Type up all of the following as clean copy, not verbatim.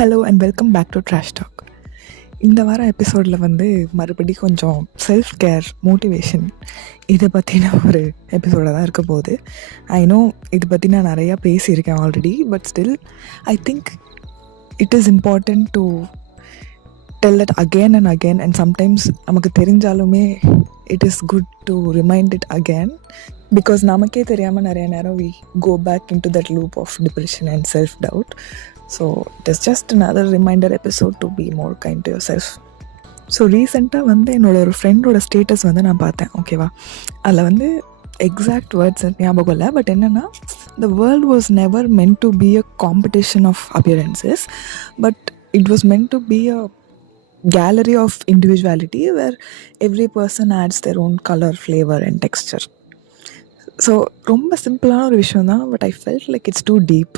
Hello and welcome back to Trash Talk. இந்த வாரம் எபிசோடில் மறுபடியும் கொஞ்சம் செல்ஃப் கேர், மோட்டிவேஷன் இதை பற்றின ஒரு எபிசோடாக தான் இருக்க போகுது. ஐ நோ இதை பற்றி நான் நிறையா பேசியிருக்கேன் already, but still I think it is important to tell that again and again. And sometimes நமக்கு தெரிஞ்சாலுமே it is good to remind it again, because நமக்கே தெரியாமல் நிறைய நேரம் we go back into that loop of depression and self doubt. So it is just another reminder episode to be more kind to yourself. So ரீசெண்டாக என்னோட ஒரு ஃப்ரெண்டோட status நான் பார்த்தேன். ஓகேவா, அதில் எக்ஸாக்ட் வேர்ட்ஸ் ஞாபகம் இல்லை, பட் என்னென்னா, the world was never meant to be a competition of appearances, but it was meant to be a gallery of individuality where every person adds their own color, flavor and texture. So ரொம்ப சிம்பிளான ஒரு விஷயம் தான், but I felt like it's too deep.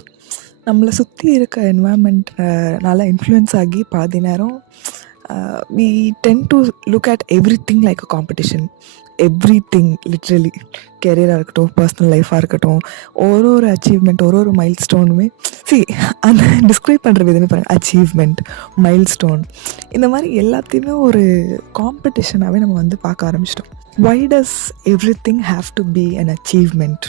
நம்மளை சுற்றி இருக்க என்வாயன்மெண்ட்னால influence ஆகி பாதி நேரம் we tend to look at everything like a competition. everything literally, கெரியராக இருக்கட்டும், பர்சனல் லைஃபாக இருக்கட்டும், ஒரு அச்சீவ்மெண்ட், ஒரு மைல் ஸ்டோனுமே அந்த டிஸ்கிரைப் பண்ணுற விதமே பாருங்கள். அச்சீவ்மெண்ட், மைல் ஸ்டோன், இந்த மாதிரி எல்லாத்தையுமே ஒரு காம்படிஷனாகவே நம்ம பார்க்க ஆரம்பிச்சிட்டோம். why does everything have to be an achievement?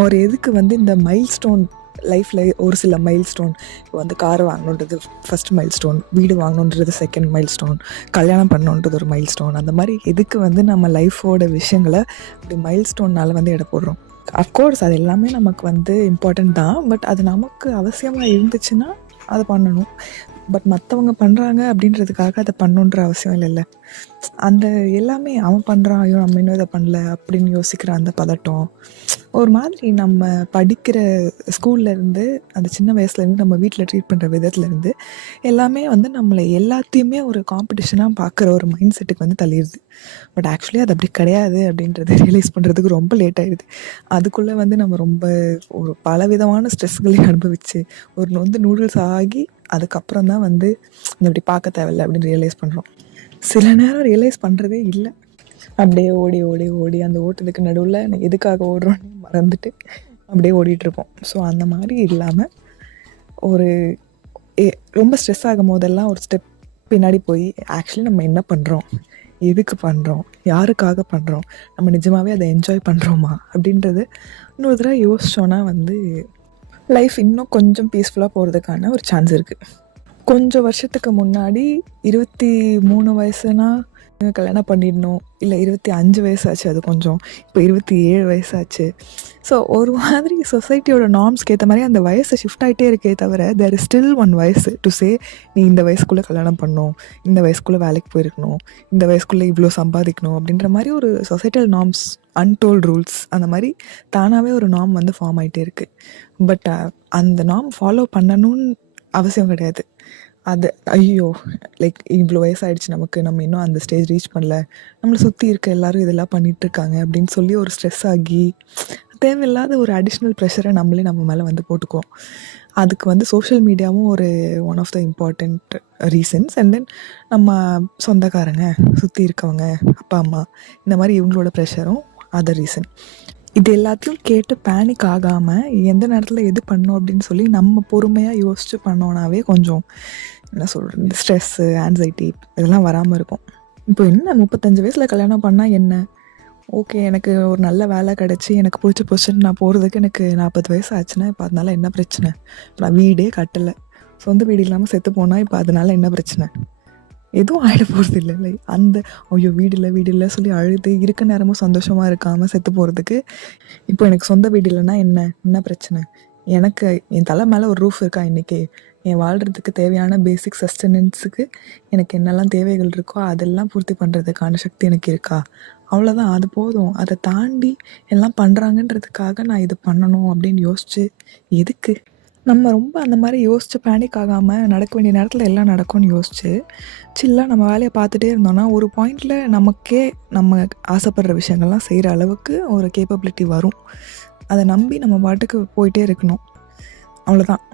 or எதுக்கு இந்த மைல் ஸ்டோன் லைஃப்பில் ஒரு சில மைல் ஸ்டோன், இப்போ கார் வாங்கணுன்றது ஃபஸ்ட் மைல் ஸ்டோன், வீடு வாங்கணுன்றது செகண்ட் மைல் ஸ்டோன், கல்யாணம் பண்ணணுன்றது ஒரு மைல் ஸ்டோன். அந்த மாதிரி எதுக்கு நம்ம லைஃபோட விஷயங்களை அப்படி மைல் ஸ்டோன்னால் எடை போடுறோம். அஃப்கோர்ஸ் அது எல்லாமே நமக்கு இம்பார்ட்டண்ட் தான், பட் அது நமக்கு அவசியமாக இருந்துச்சுன்னா அதை பண்ணணும். பட் மற்றவங்க பண்ணுறாங்க அப்படின்றதுக்காக அதை பண்ணணுன்ற அவசியம் இல்லைல்ல. அந்த எல்லாமே அவன் பண்ணுறான், ஐயோ நம்ம இன்னும் இதை பண்ணல அப்படின்னு யோசிக்கிற அந்த பதட்டம், ஒரு மாதிரி நம்ம படிக்கிற ஸ்கூல்லேருந்து, அந்த சின்ன வயசுலேருந்து நம்ம வீட்டில் ட்ரீட் பண்ணுற விதத்துலேருந்து எல்லாமே நம்மளை எல்லாத்தையுமே ஒரு காம்படிஷனாக பார்க்குற ஒரு மைண்ட் செட்டுக்கு தள்ளிடுது. பட் ஆக்சுவலி அது அப்படி கிடையாது அப்படின்றத ரியலைஸ் பண்ணுறதுக்கு ரொம்ப லேட் ஆகிடுது. அதுக்குள்ளே நம்ம ரொம்ப ஒரு பலவிதமான ஸ்ட்ரெஸ்களையும் அனுபவிச்சு ஒரு நூடுல்ஸ் ஆகி அதுக்கப்புறம் தான் இப்படி பார்க்க தேவையில்லை அப்படின்னு ரியலைஸ் பண்ணுறோம். சில நேரம் ரியலைஸ் பண்ணுறதே இல்லை, அப்படியே ஓடி ஓடி ஓடி அந்த ஓட்டத்துக்கு நடுவில் எதுக்காக ஓடுறோன்னு மறந்துட்டு அப்படியே ஓடிட்டுருப்போம். ஸோ அந்த மாதிரி இல்லாமல் ஒரு ரொம்ப ஸ்ட்ரெஸ் ஆகும் போதெல்லாம் ஒரு ஸ்டெப் பின்னாடி போய் ஆக்சுவலி நம்ம என்ன பண்ணுறோம், எதுக்கு பண்ணுறோம், யாருக்காக பண்ணுறோம், நம்ம நிஜமாகவே அதை என்ஜாய் பண்ணுறோமா அப்படின்றது இன்னொரு தடவை யோசிச்சோன்னா லைஃப் இன்னும் கொஞ்சம் பீஸ்ஃபுல்லாக போகிறதுக்கான ஒரு சான்ஸ் இருக்குது. கொஞ்சம் வருஷத்துக்கு முன்னாடி 23 வயசுனா கல்யாணம் பண்ணிடணும், இல்லை 25 வயசாச்சு, அது கொஞ்சம் இப்போ 27 வயசாச்சு. ஸோ ஒரு மாதிரி சொசைட்டியோட நார்ம்ஸ்க்கு ஏற்ற மாதிரி அந்த வயசை ஷிஃப்ட் ஆகிட்டே இருக்கே தவிர தேர் இஸ் ஸ்டில் ஒன் வயசு டு சே நீ இந்த வயசுக்குள்ளே கல்யாணம் பண்ணணும், இந்த வயசுக்குள்ளே வேலைக்கு போயிருக்கணும், இந்த வயசுக்குள்ளே இவ்வளோ சம்பாதிக்கணும் அப்படின்ற மாதிரி ஒரு சொசைட்டல் நார்ம்ஸ், அன்டோல்ட் ரூல்ஸ், அந்த மாதிரி தானாகவே ஒரு நார்ம் ஃபார்ம் ஆகிட்டே இருக்குது. பட் அந்த நார்ம் ஃபாலோ பண்ணணும்னு அவசியம் கிடையாது. அது ஐயோ லைக் இவ்வளோ வயசாகிடுச்சு நமக்கு, நம்ம இன்னும் அந்த ஸ்டேஜ் ரீச் பண்ணல, நம்மளை சுற்றி இருக்க எல்லோரும் இதெல்லாம் பண்ணிகிட்ருக்காங்க அப்படின்னு சொல்லி ஒரு ஸ்ட்ரெஸ் ஆகி தேவையில்லாத ஒரு அடிஷ்னல் ப்ரெஷரை நம்ம மேலே போட்டுக்குவோம். அதுக்கு சோஷியல் மீடியாவும் ஒரு one of the important reasons. And then நம்ம சொந்தக்காரங்க, சுற்றி இருக்கவங்க, அப்பா அம்மா, இந்த மாதிரி இவங்களோட ப்ரெஷரும் அதர் ரீசன். இது எல்லாத்தையும் கேட்டு பேனிக் ஆகாமல் எந்த நேரத்தில் எது பண்ணோம் அப்படின்னு சொல்லி நம்ம பொறுமையாக யோசித்து பண்ணோன்னாவே கொஞ்சம் என்ன சொல்கிறது, இந்த ஸ்ட்ரெஸ்ஸு, ஆன்சைட்டி இதெல்லாம் வராமல் இருக்கும். இப்போ என்ன 35 வயசில் கல்யாணம் பண்ணால் என்ன, ஓகே எனக்கு ஒரு நல்ல வேலை கிடச்சி எனக்கு பிடிச்ச பொசிஷன் நான் போகிறதுக்கு எனக்கு 40 வயசு ஆச்சுன்னா இப்போ அதனால என்ன பிரச்சனை, நான் வீடே கட்டலை, சொந்த வீடு இல்லாமல் செத்து போனால் இப்போ அதனால என்ன பிரச்சனை, எதுவும் ஆகிட போகிறது இல்லை. லைக் அந்த ஐயோ வீடு இல்லை சொல்லி அழுது இருக்க நேரமும் சந்தோஷமாக இருக்காமல் செத்து போகிறதுக்கு இப்போ எனக்கு சொந்த வீடு இல்லைன்னா என்ன பிரச்சனை, எனக்கு என் தலை மேலே ஒரு ரூஃப் இருக்கா, இன்றைக்கி என் வாழ்கிறதுக்கு தேவையான பேசிக் சஸ்டெனன்ஸுக்கு எனக்கு என்னெல்லாம் தேவைகள் இருக்கோ அதெல்லாம் பூர்த்தி பண்ணுறதுக்கான சக்தி எனக்கு இருக்கா, அவ்வளோதான், அது போதும். அதை தாண்டி எல்லாம் பண்ணுறாங்கன்றதுக்காக நான் இது பண்ணணும் அப்படின்னு யோசிச்சு எதுக்கு? நம்ம ரொம்ப அந்த மாதிரி யோசித்து பேனிக் ஆகாமல் நடக்க வேண்டிய நேரத்தில் எல்லாம் நடக்கும்னு யோசிச்சு சில்லாக நம்ம வேலையை பார்த்துட்டே இருந்தோன்னா ஒரு பாயிண்டில் நமக்கே நம்ம ஆசைப்படுற விஷயங்கள்லாம் செய்கிற அளவுக்கு ஒரு கேப்பபிலிட்டி வரும். அதை நம்பி நம்ம பாட்டுக்கு போயிட்டே இருக்கணும், அவ்வளோதான்.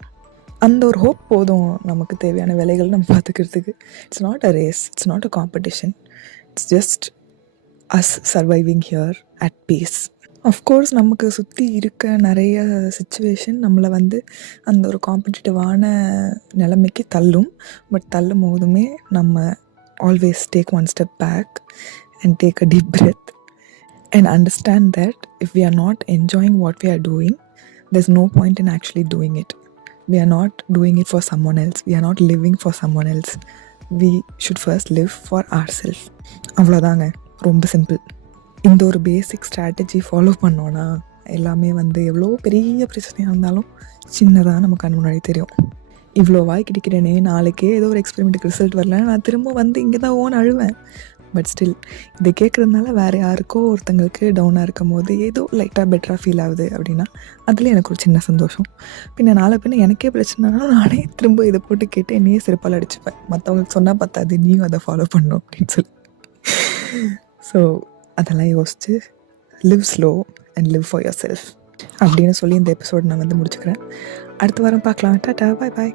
அந்த ஒரு ஹோப் போதும் நமக்கு தேவையான வேலைகள் நம்ம பார்த்துக்கிறதுக்கு. It's not a race, it's not a competition, it's just us surviving here at peace. Of course நமக்கு சுற்றி இருக்க நிறைய சிச்சுவேஷன் நம்மளை வந்து அந்த ஒரு காம்படிட்டிவான நிலைமைக்கு தள்ளும். பட் தள்ளும் போதுமே நம்ம always take one step back and take a deep breath and understand that if we are not enjoying what we are doing, there's no point in actually doing it. We are not doing it for someone else. We are not living for someone else. We should first live for ourselves. அவ்வளோதாங்க, ரொம்ப simple. இந்த ஒரு பேசிக் strategy follow பண்ணோன்னா எல்லாமே வந்து எவ்வளோ பெரிய பிரச்சனையாக இருந்தாலும் சின்னதாக நமக்கு கண் முன்னாடி தெரியும். இவ்வளோ வாய் கிடைக்கிறேனே, நாளைக்கே ஏதோ ஒரு எக்ஸ்பெரிமெண்ட்டுக்கு ரிசல்ட் வரல, நான் திரும்ப வந்து இங்கே தான் ஓன் அழுவேன். பட் ஸ்டில் இதை கேட்குறதுனால வேறு யாருக்கோ ஒருத்தங்களுக்கு டவுனாக இருக்கும் போது ஏதோ லைட்டாக பெட்டராக ஃபீல் ஆகுது அப்படின்னா அதில் எனக்கு ஒரு சின்ன சந்தோஷம். பின்ன நாளை பின்ன எனக்கே பிரச்சனைனாலும் நானே திரும்ப இதை போட்டு கேட்டு என்னையே சிறப்பால் அடிச்சுப்பேன். மற்றவங்களுக்கு சொன்னால் பார்த்தாது, நீயும் அதை ஃபாலோ பண்ணணும் அப்படின்னு சொல்லி. ஸோ அதெல்லாம் யோசித்து live slow and live for your self அப்படின்னு சொல்லி இந்த எபிசோட் நான் வந்து முடிச்சுக்கிறேன். அடுத்த வாரம் பார்க்கலாம். டாடா, பாய் பாய்.